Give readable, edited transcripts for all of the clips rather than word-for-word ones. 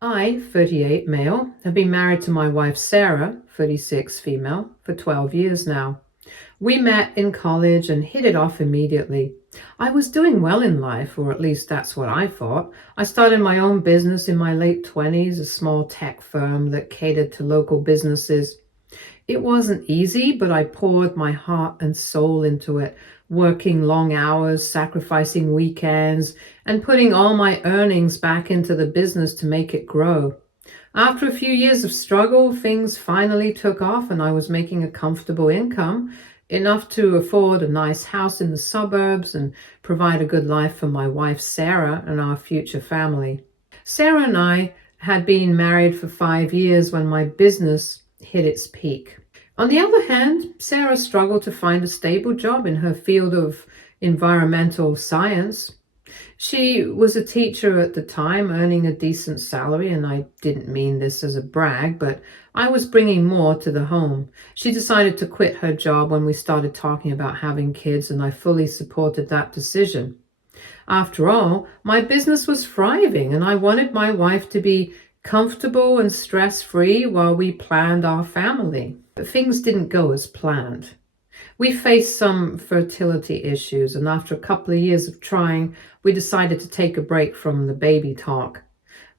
I, 38 male, have been married to my wife Sarah, 36 female, for 12 years now. We met in college and hit it off immediately. I was doing well in life, or at least that's what I thought. I started my own business in my late 20s, a small tech firm that catered to local businesses. It wasn't easy, but I poured my heart and soul into it, working long hours, sacrificing weekends, and putting all my earnings back into the business to make it grow. After a few years of struggle, things finally took off and I was making a comfortable income, enough to afford a nice house in the suburbs and provide a good life for my wife Sarah and our future family. Sarah and I had been married for 5 years when my business hit its peak. On the other hand, Sarah struggled to find a stable job in her field of environmental science. She was a teacher at the time, earning a decent salary, and I didn't mean this as a brag, but I was bringing more to the home. She decided to quit her job when we started talking about having kids, and I fully supported that decision. After all, my business was thriving, and I wanted my wife to be comfortable and stress-free while we planned our family. But things didn't go as planned. We faced some fertility issues, and after a couple of years of trying, we decided to take a break from the baby talk.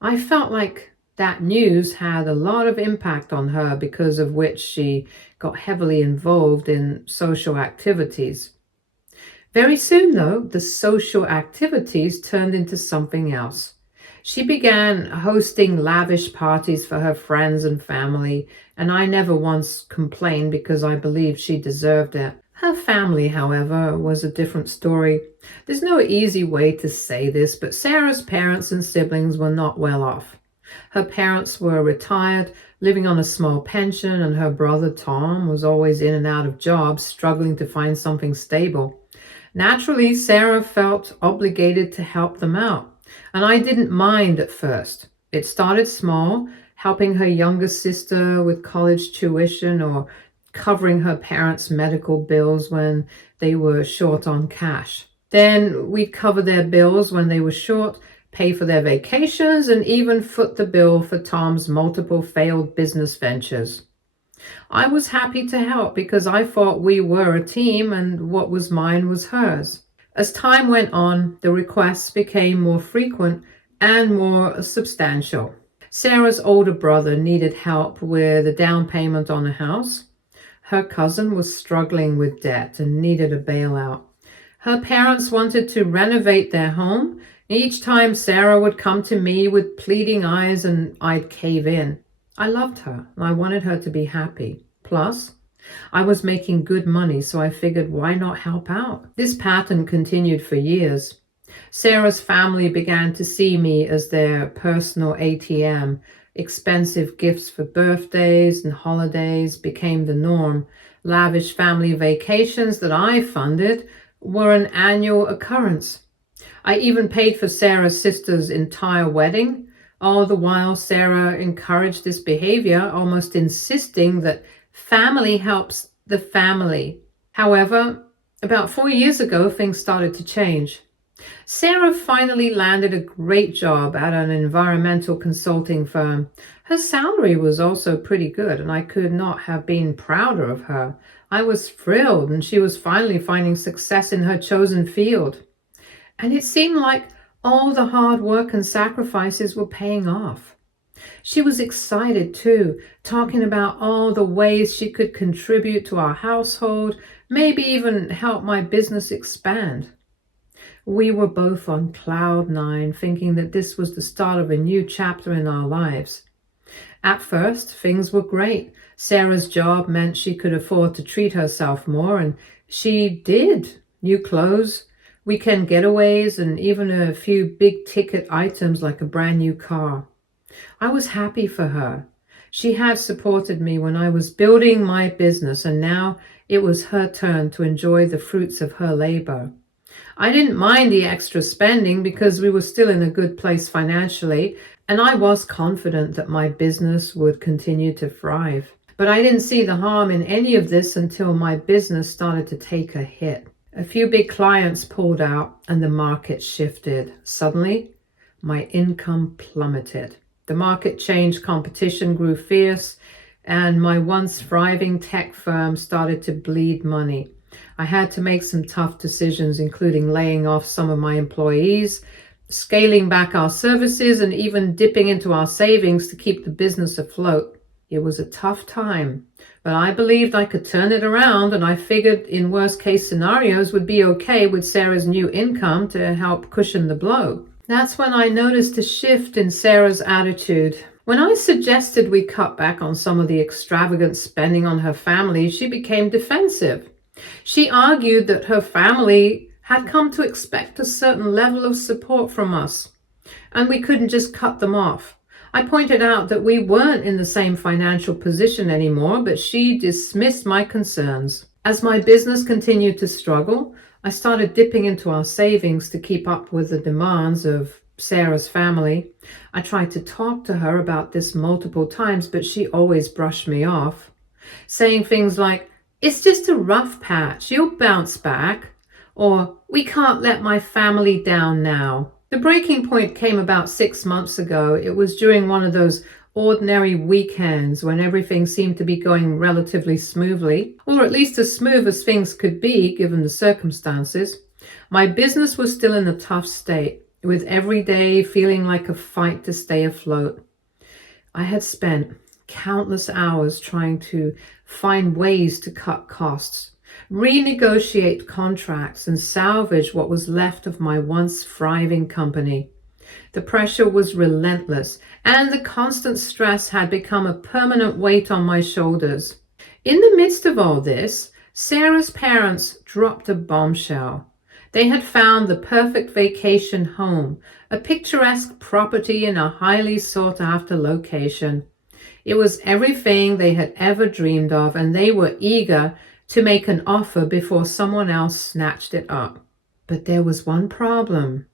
I felt like that news had a lot of impact on her, because of which she got heavily involved in social activities. Very soon, though, the social activities turned into something else. She began hosting lavish parties for her friends and family, and I never once complained because I believed she deserved it. Her family, however, was a different story. There's no easy way to say this, but Sarah's parents and siblings were not well off. Her parents were retired, living on a small pension, and her brother Tom was always in and out of jobs, struggling to find something stable. Naturally, Sarah felt obligated to help them out. And I didn't mind at first. It started small, helping her younger sister with college tuition or covering her parents' medical bills when they were short on cash. Then we'd cover their bills when they were short, pay for their vacations, and even foot the bill for Tom's multiple failed business ventures. I was happy to help because I thought we were a team and what was mine was hers. As time went on, the requests became more frequent and more substantial. Sarah's older brother needed help with a down payment on a house. Her cousin was struggling with debt and needed a bailout. Her parents wanted to renovate their home. Each time Sarah would come to me with pleading eyes and I'd cave in. I loved her and I wanted her to be happy. Plus, I was making good money, so I figured, why not help out? This pattern continued for years. Sarah's family began to see me as their personal ATM. Expensive gifts for birthdays and holidays became the norm. Lavish family vacations that I funded were an annual occurrence. I even paid for Sarah's sister's entire wedding. All the while, Sarah encouraged this behavior, almost insisting that family helps the family. However, about 4 years ago, things started to change. Sarah finally landed a great job at an environmental consulting firm. Her salary was also pretty good, and I could not have been prouder of her. I was thrilled, and she was finally finding success in her chosen field. And it seemed like all the hard work and sacrifices were paying off. She was excited too, talking about all the ways she could contribute to our household, maybe even help my business expand. We were both on cloud nine, thinking that this was the start of a new chapter in our lives. At first, things were great. Sarah's job meant she could afford to treat herself more, and she did. New clothes, weekend getaways, and even a few big-ticket items like a brand new car. I was happy for her. She had supported me when I was building my business, and now it was her turn to enjoy the fruits of her labor. I didn't mind the extra spending because we were still in a good place financially, and I was confident that my business would continue to thrive. But I didn't see the harm in any of this until my business started to take a hit. A few big clients pulled out and the market shifted. Suddenly, my income plummeted. The market changed, competition grew fierce, and my once thriving tech firm started to bleed money. I had to make some tough decisions, including laying off some of my employees, scaling back our services, and even dipping into our savings to keep the business afloat. It was a tough time, but I believed I could turn it around, and I figured in worst case scenarios would be okay with Sarah's new income to help cushion the blow. That's when I noticed a shift in Sarah's attitude. When I suggested we cut back on some of the extravagant spending on her family, she became defensive. She argued that her family had come to expect a certain level of support from us, and we couldn't just cut them off. I pointed out that we weren't in the same financial position anymore, but she dismissed my concerns. As my business continued to struggle, I started dipping into our savings to keep up with the demands of Sarah's family. I tried to talk to her about this multiple times, but she always brushed me off, saying things like, "It's just a rough patch, you'll bounce back," or "We can't let my family down now." The breaking point came about 6 months ago. It was during one of those ordinary weekends when everything seemed to be going relatively smoothly, or at least as smooth as things could be given the circumstances. My business was still in a tough state, with every day feeling like a fight to stay afloat. I had spent countless hours trying to find ways to cut costs, renegotiate contracts, and salvage what was left of my once thriving company. The pressure was relentless, and the constant stress had become a permanent weight on my shoulders. In the midst of all this, Sarah's parents dropped a bombshell. They had found the perfect vacation home, a picturesque property in a highly sought-after location. It was everything they had ever dreamed of, and they were eager to make an offer before someone else snatched it up. But there was one problem.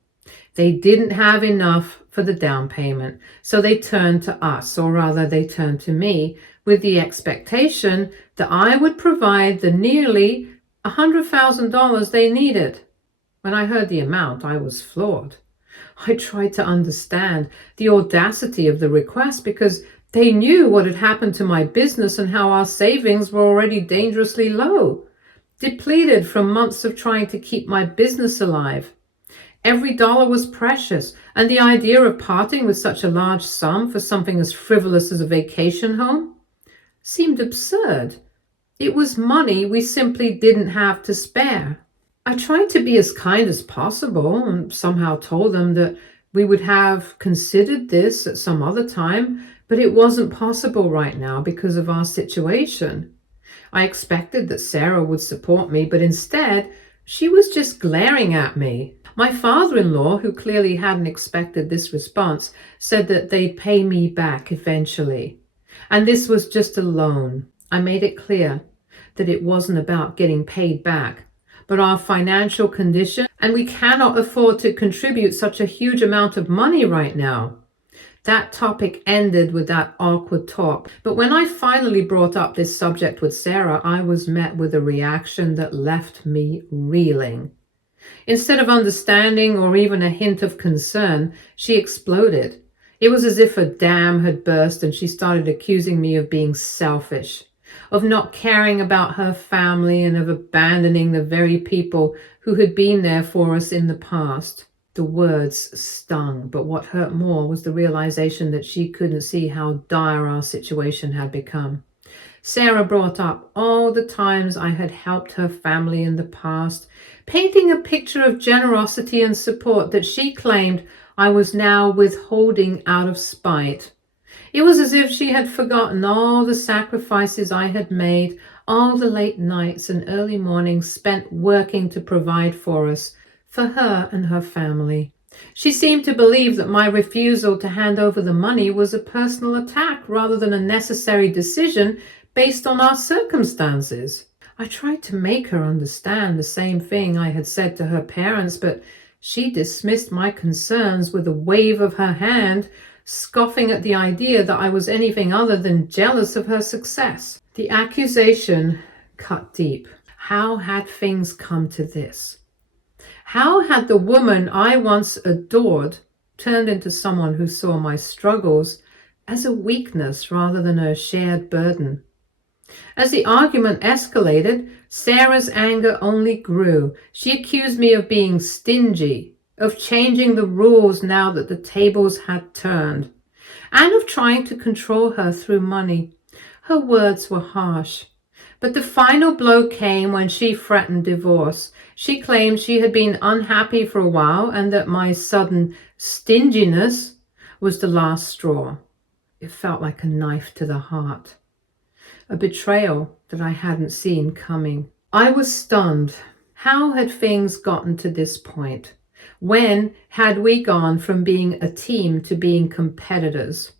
They didn't have enough for the down payment, so they turned to us, or rather they turned to me, with the expectation that I would provide the nearly $100,000 they needed. When I heard the amount, I was floored. I tried to understand the audacity of the request because they knew what had happened to my business and how our savings were already dangerously low, depleted from months of trying to keep my business alive. Every dollar was precious, and the idea of parting with such a large sum for something as frivolous as a vacation home seemed absurd. It was money we simply didn't have to spare. I tried to be as kind as possible and somehow told them that we would have considered this at some other time, but it wasn't possible right now because of our situation. I expected that Sarah would support me, but instead, she was just glaring at me. My father-in-law, who clearly hadn't expected this response, said that they'd pay me back eventually. And this was just a loan. I made it clear that it wasn't about getting paid back, but our financial condition, and we cannot afford to contribute such a huge amount of money right now. That topic ended with that awkward talk. But when I finally brought up this subject with Sarah, I was met with a reaction that left me reeling. Instead of understanding or even a hint of concern, she exploded. It was as if a dam had burst and she started accusing me of being selfish, of not caring about her family, and of abandoning the very people who had been there for us in the past. The words stung, but what hurt more was the realization that she couldn't see how dire our situation had become. Sarah brought up all the times I had helped her family in the past, painting a picture of generosity and support that she claimed I was now withholding out of spite. It was as if she had forgotten all the sacrifices I had made, all the late nights and early mornings spent working to provide for us, for her and her family. She seemed to believe that my refusal to hand over the money was a personal attack rather than a necessary decision based on our circumstances. I tried to make her understand the same thing I had said to her parents, but she dismissed my concerns with a wave of her hand, scoffing at the idea that I was anything other than jealous of her success. The accusation cut deep. How had things come to this? How had the woman I once adored turned into someone who saw my struggles as a weakness rather than a shared burden. As the argument escalated, Sarah's anger only grew. She accused me of being stingy, of changing the rules now that the tables had turned, and of trying to control her through money. Her words were harsh. But the final blow came when she threatened divorce. She claimed she had been unhappy for a while and that my sudden stinginess was the last straw. It felt like a knife to the heart, a betrayal that I hadn't seen coming. I was stunned. How had things gotten to this point? When had we gone from being a team to being competitors?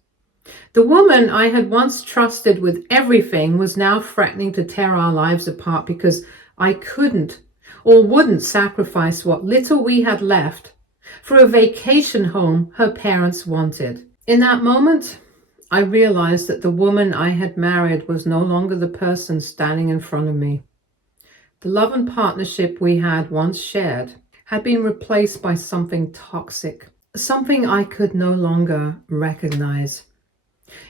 The woman I had once trusted with everything was now threatening to tear our lives apart because I couldn't or wouldn't sacrifice what little we had left for a vacation home her parents wanted. In that moment, I realized that the woman I had married was no longer the person standing in front of me. The love and partnership we had once shared had been replaced by something toxic, something I could no longer recognize.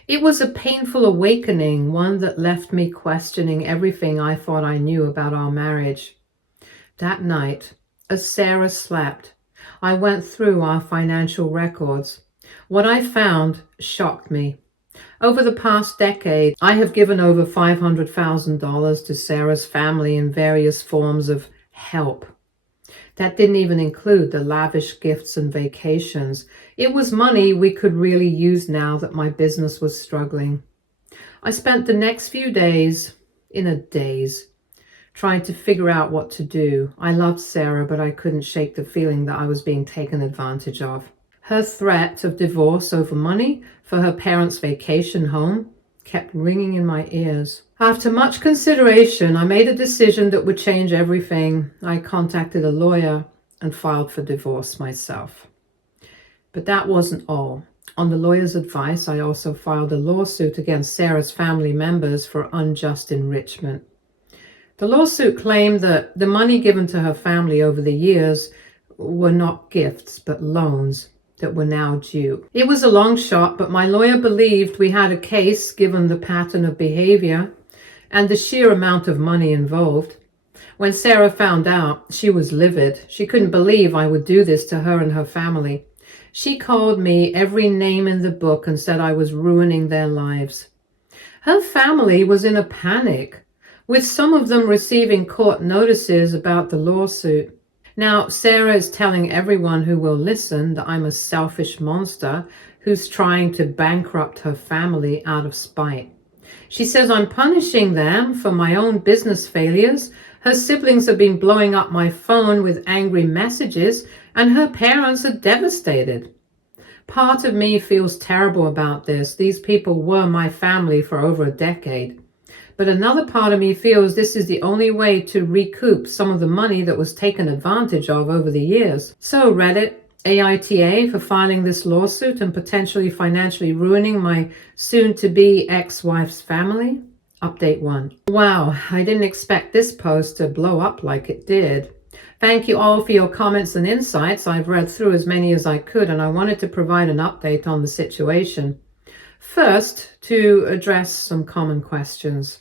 It was a painful awakening, one that left me questioning everything I thought I knew about our marriage. That night, as Sarah slept, I went through our financial records. What I found shocked me. Over the past decade, I have given over $500,000 to Sarah's family in various forms of help. That didn't even include the lavish gifts and vacations. It was money we could really use now that my business was struggling. I spent the next few days in a daze, trying to figure out what to do. I loved Sarah, but I couldn't shake the feeling that I was being taken advantage of. Her threat of divorce over money for her parents' vacation home kept ringing in my ears. After much consideration, I made a decision that would change everything. I contacted a lawyer and filed for divorce myself. But that wasn't all. On the lawyer's advice, I also filed a lawsuit against Sarah's family members for unjust enrichment. The lawsuit claimed that the money given to her family over the years were not gifts, but loans that were now due. It was a long shot, but my lawyer believed we had a case given the pattern of behavior and the sheer amount of money involved. When Sarah found out, she was livid. She couldn't believe I would do this to her and her family. She called me every name in the book and said I was ruining their lives. Her family was in a panic, with some of them receiving court notices about the lawsuit. Now, Sarah is telling everyone who will listen that I'm a selfish monster who's trying to bankrupt her family out of spite. She says I'm punishing them for my own business failures. Her siblings have been blowing up my phone with angry messages, and her parents are devastated. Part of me feels terrible about this. These people were my family for over a decade. But another part of me feels this is the only way to recoup some of the money that was taken advantage of over the years. So Reddit, AITA for filing this lawsuit and potentially financially ruining my soon-to-be ex-wife's family. Update 1. Wow, I didn't expect this post to blow up like it did. Thank you all for your comments and insights. I've read through as many as I could, and I wanted to provide an update on the situation. First, to address some common questions.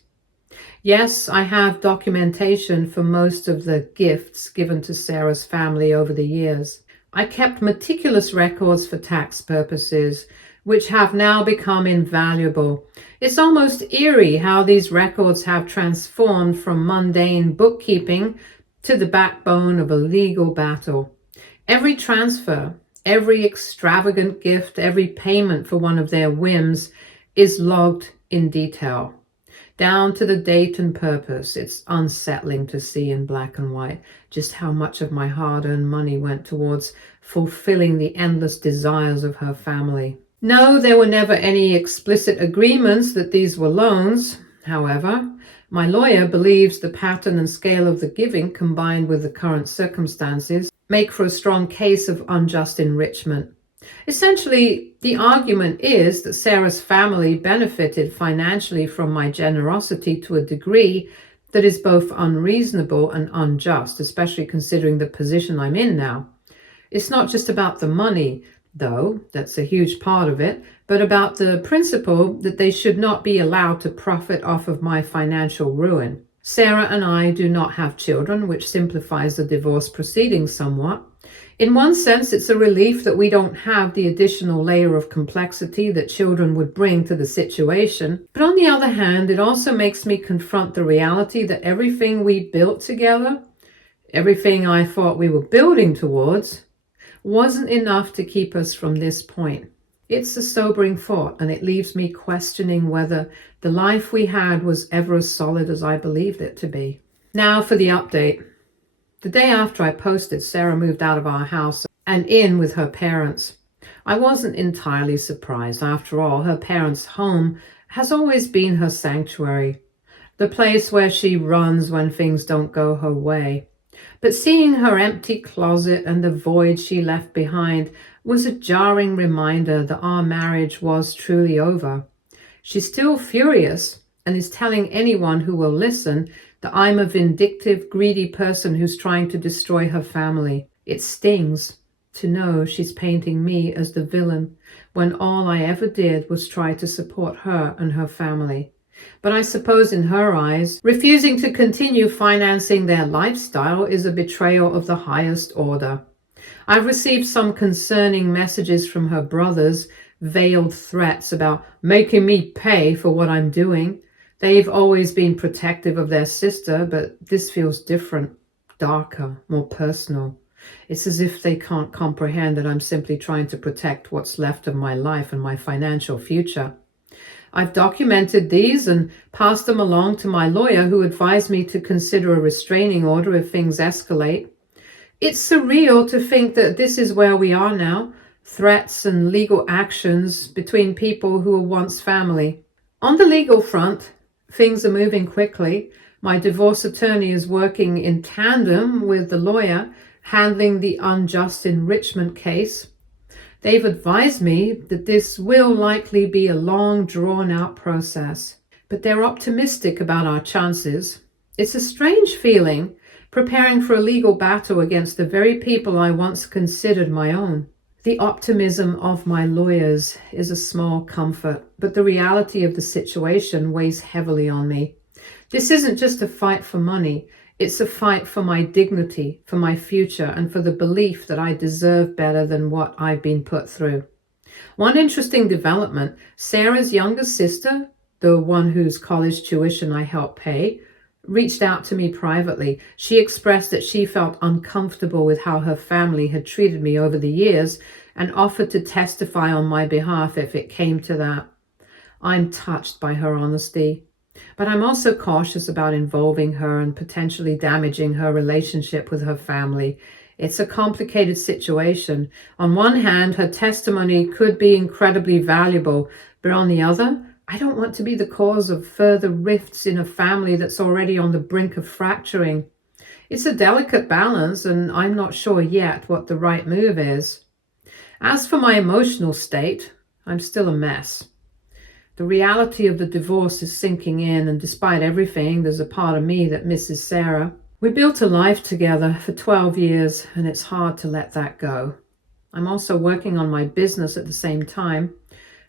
Yes, I have documentation for most of the gifts given to Sarah's family over the years. I kept meticulous records for tax purposes, which have now become invaluable. It's almost eerie how these records have transformed from mundane bookkeeping to the backbone of a legal battle. Every transfer, every extravagant gift, every payment for one of their whims is logged in detail, down to the date and purpose. It's unsettling to see in black and white just how much of my hard-earned money went towards fulfilling the endless desires of her family. No, there were never any explicit agreements that these were loans. However, my lawyer believes the pattern and scale of the giving, combined with the current circumstances, make for a strong case of unjust enrichment. Essentially, the argument is that Sarah's family benefited financially from my generosity to a degree that is both unreasonable and unjust, especially considering the position I'm in now. It's not just about the money. though. That's a huge part of it. But about the principle that they should not be allowed to profit off of my financial ruin. Sarah and I do not have children, which simplifies the divorce proceedings somewhat. In one sense, it's a relief that we don't have the additional layer of complexity that children would bring to the situation. But on the other hand, it also makes me confront the reality that everything we built together, everything I thought we were building towards, wasn't enough to keep us from this point. It's a sobering thought, and it leaves me questioning whether the life we had was ever as solid as I believed it to be. Now for the update. The day after I posted, Sarah moved out of our house and in with her parents. I wasn't entirely surprised. After all, her parents' home has always been her sanctuary, the place where she runs when things don't go her way. But seeing her empty closet and the void she left behind was a jarring reminder that our marriage was truly over. She's still furious and is telling anyone who will listen that I'm a vindictive, greedy person who's trying to destroy her family. It stings to know she's painting me as the villain when all I ever did was try to support her and her family. But I suppose in her eyes, refusing to continue financing their lifestyle is a betrayal of the highest order. I've received some concerning messages from her brothers, veiled threats about making me pay for what I'm doing. They've always been protective of their sister, but this feels different, darker, more personal. It's as if they can't comprehend that I'm simply trying to protect what's left of my life and my financial future. I've documented these and passed them along to my lawyer, who advised me to consider a restraining order if things escalate. It's surreal to think that this is where we are now, threats and legal actions between people who were once family. On the legal front, things are moving quickly. My divorce attorney is working in tandem with the lawyer handling the unjust enrichment case. They've advised me that this will likely be a long, drawn-out process, but they're optimistic about our chances. It's a strange feeling, preparing for a legal battle against the very people I once considered my own. The optimism of my lawyers is a small comfort, but the reality of the situation weighs heavily on me. This isn't just a fight for money. It's a fight for my dignity, for my future, and for the belief that I deserve better than what I've been put through. One interesting development, Sarah's younger sister, the one whose college tuition I helped pay, reached out to me privately. She expressed that she felt uncomfortable with how her family had treated me over the years and offered to testify on my behalf if it came to that. I'm touched by her honesty. But I'm also cautious about involving her and potentially damaging her relationship with her family. It's a complicated situation. On one hand, her testimony could be incredibly valuable, but on the other, I don't want to be the cause of further rifts in a family that's already on the brink of fracturing. It's a delicate balance, and I'm not sure yet what the right move is. As for my emotional state, I'm still a mess. The reality of the divorce is sinking in, and despite everything, there's a part of me that misses Sarah. We built a life together for 12 years, and it's hard to let that go. I'm also working on my business at the same time,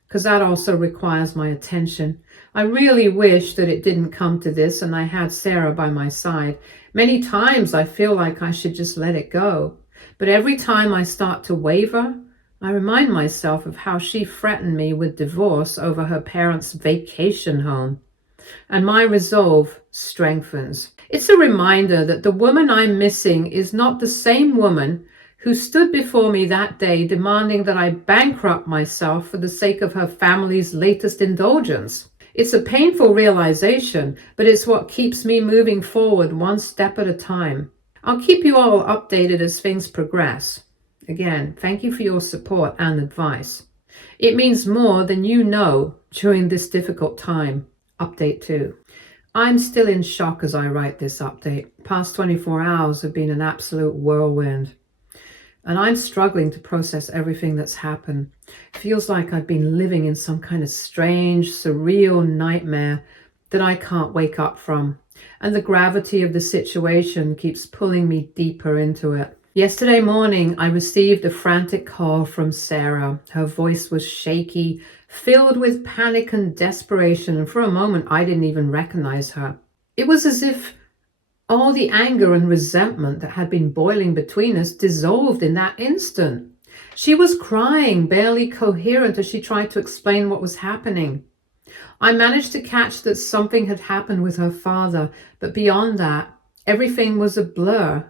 because that also requires my attention. I really wish that it didn't come to this and I had Sarah by my side. Many times I feel like I should just let it go. But every time I start to waver, I remind myself of how she threatened me with divorce over her parents' vacation home, and my resolve strengthens. It's a reminder that the woman I'm missing is not the same woman who stood before me that day demanding that I bankrupt myself for the sake of her family's latest indulgence. It's a painful realization, but it's what keeps me moving forward one step at a time. I'll keep you all updated as things progress. Again, thank you for your support and advice. It means more than you know during this difficult time. Update 2. I'm still in shock as I write this update. Past 24 hours have been an absolute whirlwind. And I'm struggling to process everything that's happened. It feels like I've been living in some kind of strange, surreal nightmare that I can't wake up from. And the gravity of the situation keeps pulling me deeper into it. Yesterday morning, I received a frantic call from Sarah. Her voice was shaky, filled with panic and desperation, and for a moment I didn't even recognize her. It was as if all the anger and resentment that had been boiling between us dissolved in that instant. She was crying, barely coherent, as she tried to explain what was happening. I managed to catch that something had happened with her father, but beyond that, everything was a blur.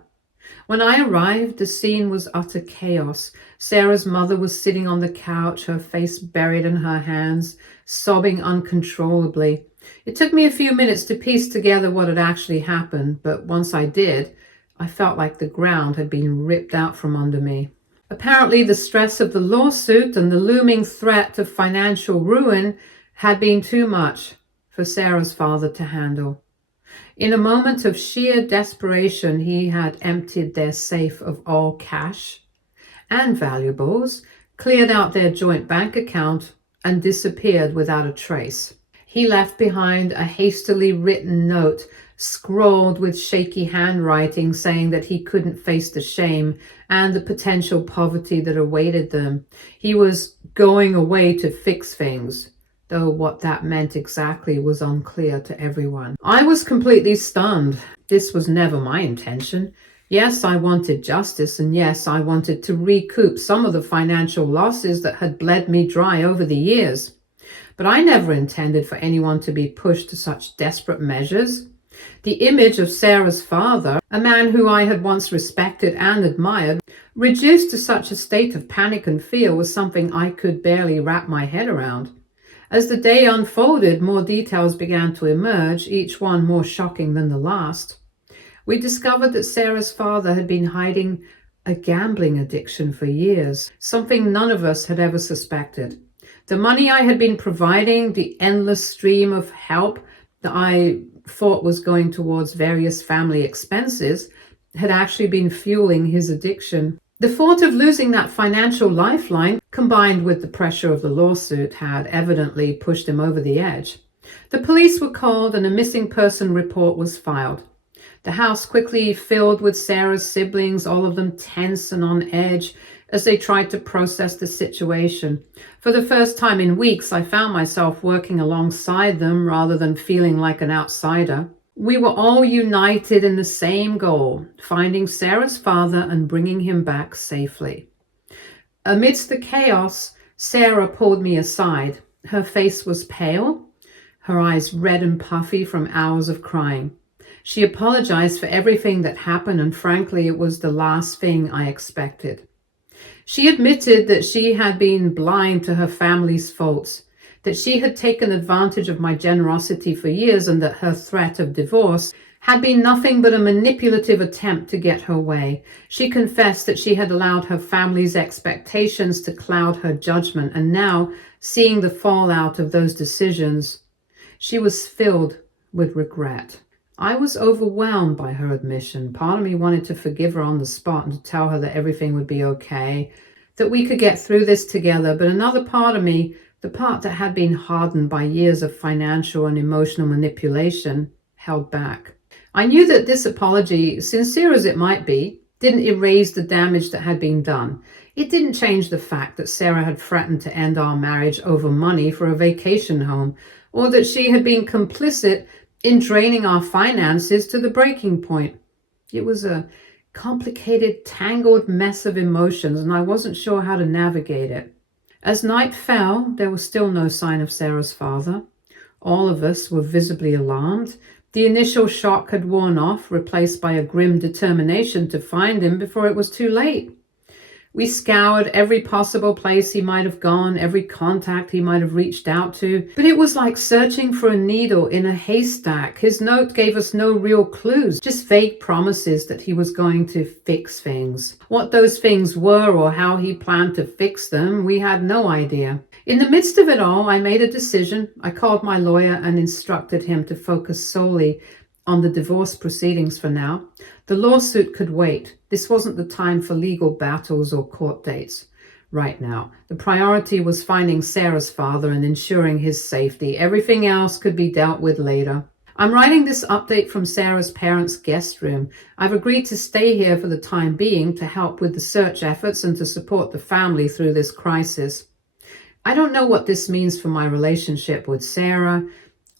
When I arrived, the scene was utter chaos. Sarah's mother was sitting on the couch, her face buried in her hands, sobbing uncontrollably. It took me a few minutes to piece together what had actually happened, but once I did, I felt like the ground had been ripped out from under me. Apparently, the stress of the lawsuit and the looming threat of financial ruin had been too much for Sarah's father to handle. In a moment of sheer desperation, he had emptied their safe of all cash and valuables, cleared out their joint bank account, and disappeared without a trace. He left behind a hastily written note, scrawled with shaky handwriting, saying that he couldn't face the shame and the potential poverty that awaited them. He was going away to fix things, though what that meant exactly was unclear to everyone. I was completely stunned. This was never my intention. Yes, I wanted justice, and yes, I wanted to recoup some of the financial losses that had bled me dry over the years. But I never intended for anyone to be pushed to such desperate measures. The image of Sarah's father, a man who I had once respected and admired, reduced to such a state of panic and fear, was something I could barely wrap my head around. As the day unfolded, more details began to emerge, each one more shocking than the last. We discovered that Sarah's father had been hiding a gambling addiction for years, something none of us had ever suspected. The money I had been providing, the endless stream of help that I thought was going towards various family expenses, had actually been fueling his addiction. The thought of losing that financial lifeline, combined with the pressure of the lawsuit, had evidently pushed him over the edge. The police were called and a missing person report was filed. The house quickly filled with Sarah's siblings, all of them tense and on edge as they tried to process the situation. For the first time in weeks, I found myself working alongside them rather than feeling like an outsider. We were all united in the same goal, finding Sarah's father and bringing him back safely. Amidst the chaos, Sarah pulled me aside. Her face was pale, her eyes red and puffy from hours of crying. She apologized for everything that happened, and frankly, it was the last thing I expected. She admitted that she had been blind to her family's faults, that she had taken advantage of my generosity for years, and that her threat of divorce had been nothing but a manipulative attempt to get her way. She confessed that she had allowed her family's expectations to cloud her judgment, and now, seeing the fallout of those decisions, she was filled with regret. I was overwhelmed by her admission. Part of me wanted to forgive her on the spot and to tell her that everything would be okay, that we could get through this together. But another part of me, the part that had been hardened by years of financial and emotional manipulation, held back. I knew that this apology, sincere as it might be, didn't erase the damage that had been done. It didn't change the fact that Sarah had threatened to end our marriage over money for a vacation home, or that she had been complicit in draining our finances to the breaking point. It was a complicated, tangled mess of emotions, and I wasn't sure how to navigate it. As night fell, there was still no sign of Sarah's father. All of us were visibly alarmed. The initial shock had worn off, replaced by a grim determination to find him before it was too late. We scoured every possible place he might have gone, every contact he might have reached out to, but it was like searching for a needle in a haystack. His note gave us no real clues, just vague promises that he was going to fix things. What those things were or how he planned to fix them, we had no idea. In the midst of it all, I made a decision. I called my lawyer and instructed him to focus solely on the divorce proceedings for now. The lawsuit could wait. This wasn't the time for legal battles or court dates. Right now, the priority was finding Sarah's father and ensuring his safety. Everything else could be dealt with later. I'm writing this update from Sarah's parents' guest room. I've agreed to stay here for the time being to help with the search efforts and to support the family through this crisis. I don't know what this means for my relationship with Sarah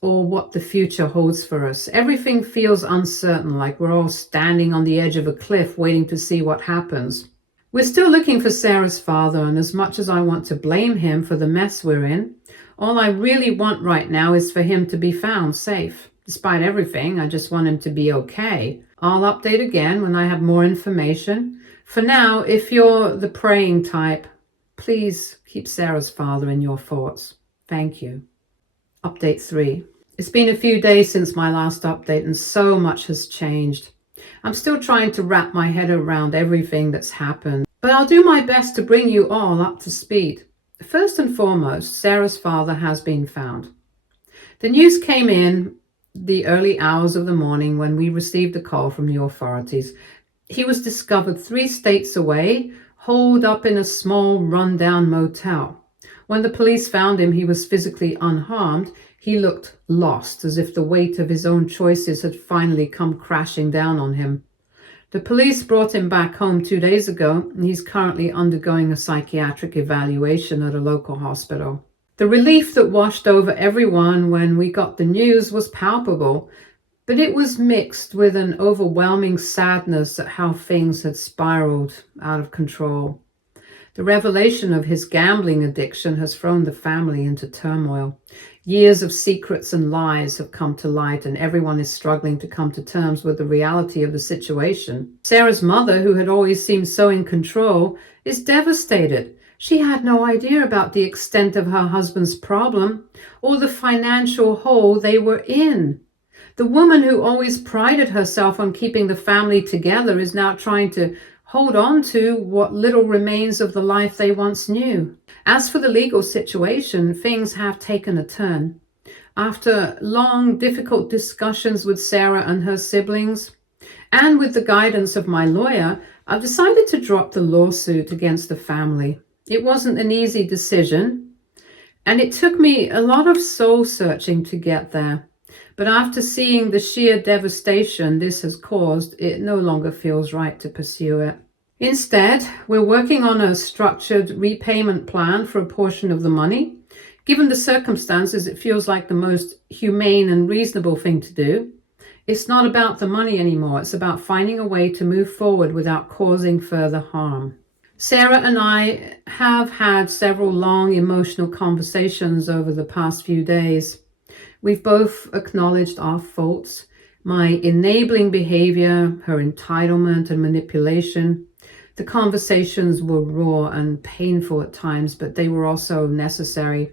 or what the future holds for us. Everything feels uncertain, like we're all standing on the edge of a cliff waiting to see what happens. We're still looking for Sarah's father, and as much as I want to blame him for the mess we're in, all I really want right now is for him to be found safe. Despite everything, I just want him to be okay. I'll update again when I have more information. For now, if you're the praying type, please keep Sarah's father in your thoughts. Thank you. Update 3. It's been a few days since my last update and so much has changed. I'm still trying to wrap my head around everything that's happened, but I'll do my best to bring you all up to speed. First and foremost, Sarah's father has been found. The news came in the early hours of the morning when we received a call from the authorities. He was discovered 3 states away, holed up in a small, run-down motel. When the police found him, he was physically unharmed. He looked lost, as if the weight of his own choices had finally come crashing down on him. The police brought him back home 2 days ago, and he's currently undergoing a psychiatric evaluation at a local hospital. The relief that washed over everyone when we got the news was palpable, but it was mixed with an overwhelming sadness at how things had spiraled out of control. The revelation of his gambling addiction has thrown the family into turmoil. Years of secrets and lies have come to light, and everyone is struggling to come to terms with the reality of the situation. Sarah's mother, who had always seemed so in control, is devastated. She had no idea about the extent of her husband's problem or the financial hole they were in. The woman who always prided herself on keeping the family together is now trying to hold on to what little remains of the life they once knew. As for the legal situation, things have taken a turn. After long, difficult discussions with Sarah and her siblings, and with the guidance of my lawyer, I've decided to drop the lawsuit against the family. It wasn't an easy decision, and it took me a lot of soul searching to get there. But after seeing the sheer devastation this has caused, it no longer feels right to pursue it. Instead, we're working on a structured repayment plan for a portion of the money. Given the circumstances, it feels like the most humane and reasonable thing to do. It's not about the money anymore. It's about finding a way to move forward without causing further harm. Sarah and I have had several long emotional conversations over the past few days. We've both acknowledged our faults, my enabling behavior, her entitlement and manipulation. The conversations were raw and painful at times, but they were also necessary.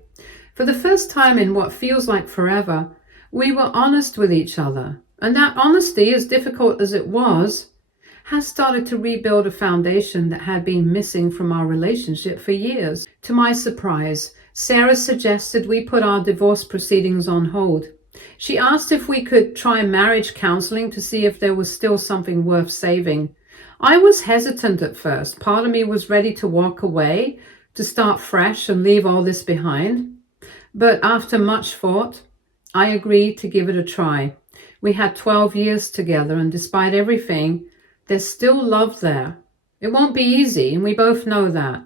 For the first time in what feels like forever, we were honest with each other. And that honesty, as difficult as it was, has started to rebuild a foundation that had been missing from our relationship for years. To my surprise, Sarah suggested we put our divorce proceedings on hold. She asked if we could try marriage counseling to see if there was still something worth saving. I was hesitant at first. Part of me was ready to walk away, to start fresh and leave all this behind. But after much thought, I agreed to give it a try. We had 12 years together, and despite everything, there's still love there. It won't be easy, and we both know that.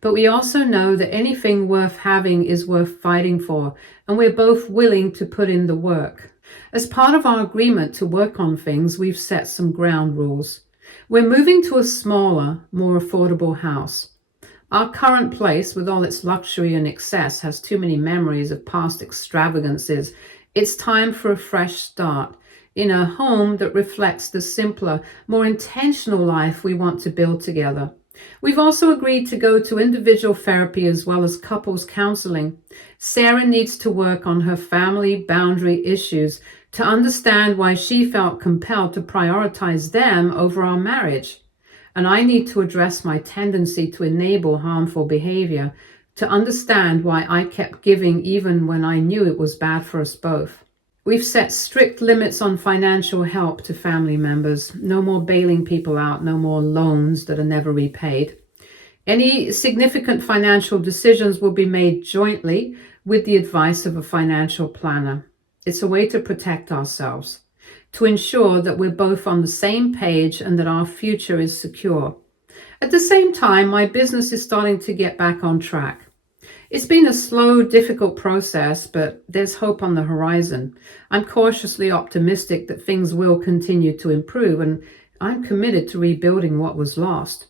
But we also know that anything worth having is worth fighting for, and we're both willing to put in the work. As part of our agreement to work on things, we've set some ground rules. We're moving to a smaller, more affordable house. Our current place, with all its luxury and excess, has too many memories of past extravagances. It's time for a fresh start in a home that reflects the simpler, more intentional life we want to build together. We've also agreed to go to individual therapy as well as couples counseling. Sarah needs to work on her family boundary issues to understand why she felt compelled to prioritize them over our marriage. And I need to address my tendency to enable harmful behavior, to understand why I kept giving even when I knew it was bad for us both. We've set strict limits on financial help to family members. No more bailing people out, no more loans that are never repaid. Any significant financial decisions will be made jointly with the advice of a financial planner. It's a way to protect ourselves, to ensure that we're both on the same page and that our future is secure. At the same time, my business is starting to get back on track. It's been a slow, difficult process, but there's hope on the horizon. I'm cautiously optimistic that things will continue to improve, and I'm committed to rebuilding what was lost.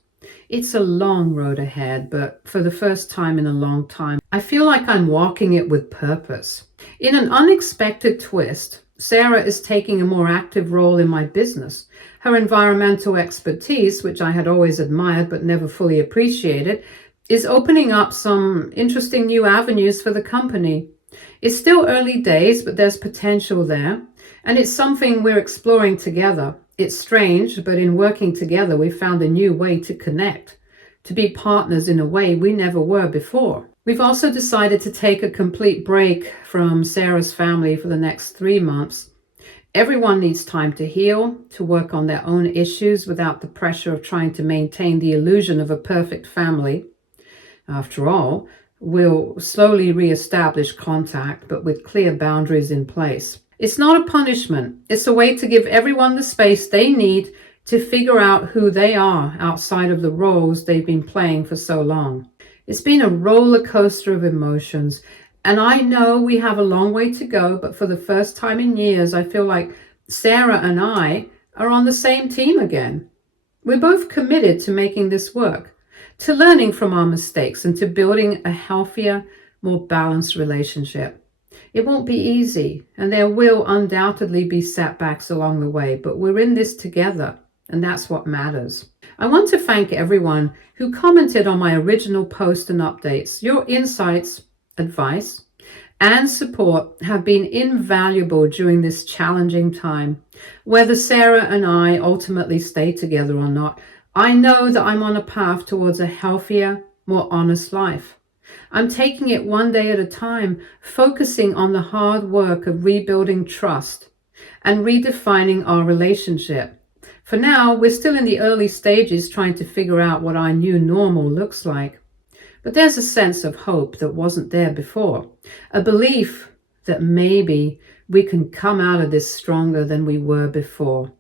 It's a long road ahead, but for the first time in a long time, I feel like I'm walking it with purpose. In an unexpected twist, Sarah is taking a more active role in my business. Her environmental expertise, which I had always admired but never fully appreciated, is opening up some interesting new avenues for the company. It's still early days, but there's potential there, and it's something we're exploring together. It's strange, but in working together, we found a new way to connect, to be partners in a way we never were before. We've also decided to take a complete break from Sarah's family for the next 3 months. Everyone needs time to heal, to work on their own issues without the pressure of trying to maintain the illusion of a perfect family. After all, we'll slowly re-establish contact, but with clear boundaries in place. It's not a punishment. It's a way to give everyone the space they need to figure out who they are outside of the roles they've been playing for so long. It's been a roller coaster of emotions, and I know we have a long way to go, but for the first time in years, I feel like Sarah and I are on the same team again. We're both committed to making this work, to learning from our mistakes, and to building a healthier, more balanced relationship. It won't be easy, and there will undoubtedly be setbacks along the way, but we're in this together, and that's what matters. I want to thank everyone who commented on my original post and updates. Your insights, advice, and support have been invaluable during this challenging time. Whether Sarah and I ultimately stay together or not, I know that I'm on a path towards a healthier, more honest life. I'm taking it one day at a time, focusing on the hard work of rebuilding trust and redefining our relationship. For now, we're still in the early stages trying to figure out what our new normal looks like. But there's a sense of hope that wasn't there before, a belief that maybe we can come out of this stronger than we were before.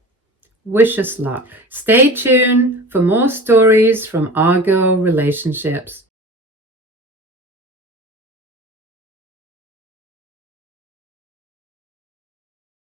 Wish us luck. Stay tuned for more stories from our girl relationships.